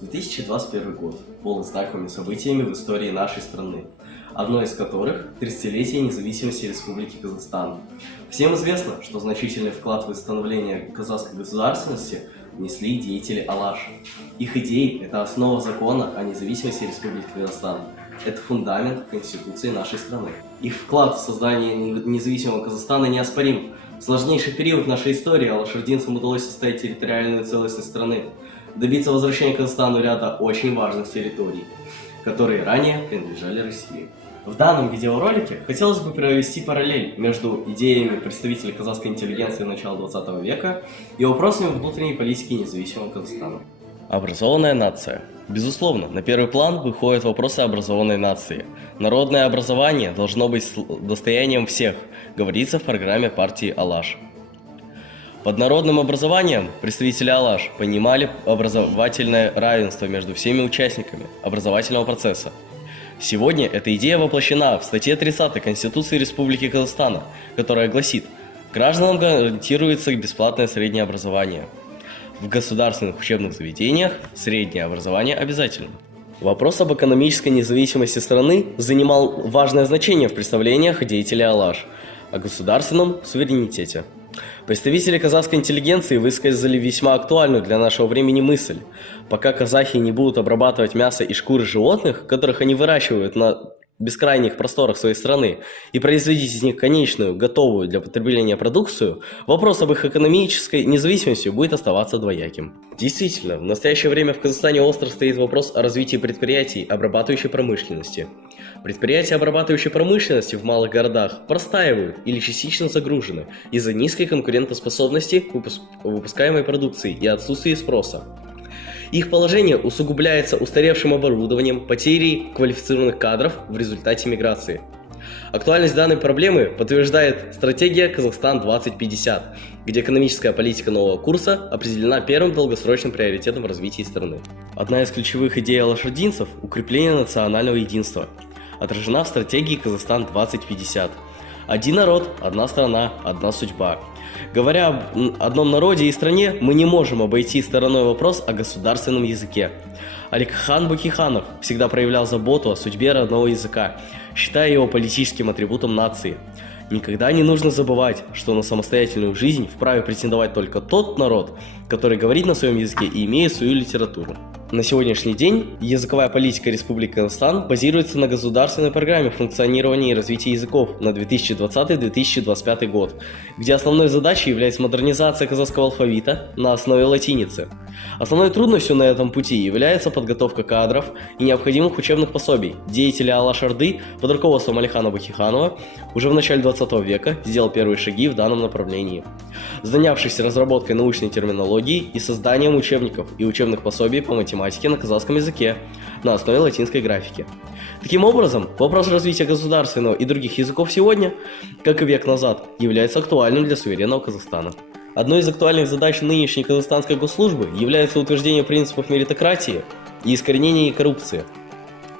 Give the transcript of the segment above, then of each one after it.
2021 год полон знаковыми событиями в истории нашей страны, одно из которых – 30-летие независимости Республики Казахстан. Всем известно, что значительный вклад в становление казахской государственности внесли деятели Алаш. Их идеи – это основа закона о независимости Республики Казахстан. Это фундамент Конституции нашей страны. Их вклад в создание независимого Казахстана неоспорим. В сложнейший период нашей истории алашардинцам удалось составить территориальную целостность страны, добиться возвращения Казахстану ряда очень важных территорий, которые ранее принадлежали России. В данном видеоролике хотелось бы провести параллель между идеями представителей казахской интеллигенции начала 20 века и вопросами внутренней политики независимого Казахстана. Образованная нация. Безусловно, на первый план выходят вопросы образованной нации. Народное образование должно быть достоянием всех, говорится в программе партии Алаш. Под народным образованием представители Алаш понимали образовательное равенство между всеми участниками образовательного процесса. Сегодня эта идея воплощена в статье 30 Конституции Республики Казахстан, которая гласит: гражданам гарантируется бесплатное среднее образование. В государственных учебных заведениях среднее образование обязательно. Вопрос об экономической независимости страны занимал важное значение в представлениях деятелей Алаш о государственном суверенитете. Представители казахской интеллигенции высказали весьма актуальную для нашего времени мысль: пока казахи не будут обрабатывать мясо и шкуры животных, которых они выращивают на бескрайних просторах своей страны, и производить из них конечную, готовую для потребления продукцию, вопрос об их экономической независимости будет оставаться двояким. Действительно, в настоящее время в Казахстане остро стоит вопрос о развитии предприятий обрабатывающей промышленности. Предприятия обрабатывающей промышленности в малых городах простаивают или частично загружены из-за низкой конкурентоспособности выпускаемой продукции и отсутствия спроса. Их положение усугубляется устаревшим оборудованием, потерей квалифицированных кадров в результате миграции. Актуальность данной проблемы подтверждает стратегия «Казахстан-2050», где экономическая политика нового курса определена первым долгосрочным приоритетом в развитии страны. Одна из ключевых идей алашардинцев – укрепление национального единства, отражена в стратегии «Казахстан-2050». Один народ, одна страна, одна судьба. Говоря об одном народе и стране, мы не можем обойти стороной вопрос о государственном языке. Аликхан Бакиханов всегда проявлял заботу о судьбе родного языка, считая его политическим атрибутом нации. Никогда не нужно забывать, что на самостоятельную жизнь вправе претендовать только тот народ, который говорит на своем языке и имеет свою литературу. На сегодняшний день языковая политика Республики Казахстан базируется на государственной программе функционирования и развития языков на 2020-2025 год, где основной задачей является модернизация казахского алфавита на основе латиницы. Основной трудностью на этом пути является подготовка кадров и необходимых учебных пособий. Деятели Алаш-Орды под руководством Алихана Бакиханова уже в начале 20 века сделал первые шаги в данном направлении, занявшись разработкой научной терминологии и созданием учебников и учебных пособий по математике на казахском языке на основе латинской графики. Таким образом, вопрос развития государственного и других языков сегодня, как и век назад, является актуальным для суверенного Казахстана. Одной из актуальных задач нынешней казахстанской госслужбы является утверждение принципов меритократии и искоренение коррупции.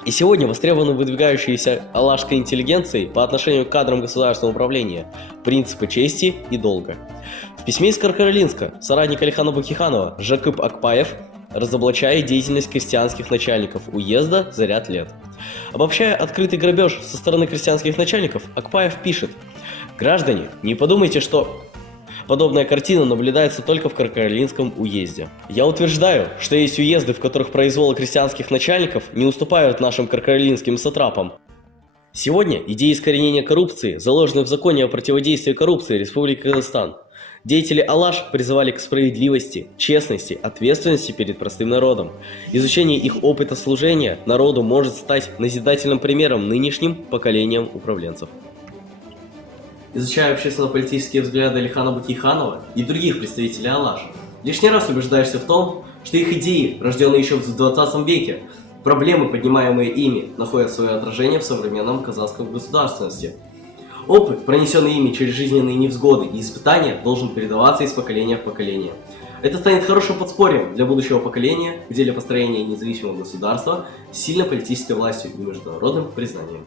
И сегодня востребованы выдвигающиеся алашской интеллигенцией по отношению к кадрам государственного управления принципы чести и долга. В письме из Каркаралинска соратник Алихана Бакиханова Жакып Акпаев разоблачает деятельность крестьянских начальников уезда за ряд лет. Обобщая открытый грабеж со стороны крестьянских начальников, Акпаев пишет: «Граждане, не подумайте, что подобная картина наблюдается только в Каркаралинском уезде. Я утверждаю, что есть уезды, в которых произволы крестьянских начальников не уступают нашим каркаралинским сатрапам. Сегодня идеи искоренения коррупции заложены в законе о противодействии коррупции Республики Казахстан. Деятели Алаш призывали к справедливости, честности, ответственности перед простым народом. Изучение их опыта служения народу может стать назидательным примером нынешним поколениям управленцев». Изучая общественно-политические взгляды Алихана Бакиханова и других представителей Алаш, лишний раз убеждаешься в том, что их идеи, рожденные еще в 20 веке, проблемы, поднимаемые ими, находят свое отражение в современном казахском государственности. Опыт, пронесенный ими через жизненные невзгоды и испытания, должен передаваться из поколения в поколение. Это станет хорошим подспорьем для будущего поколения в деле построения независимого государства с сильной политической властью и международным признанием.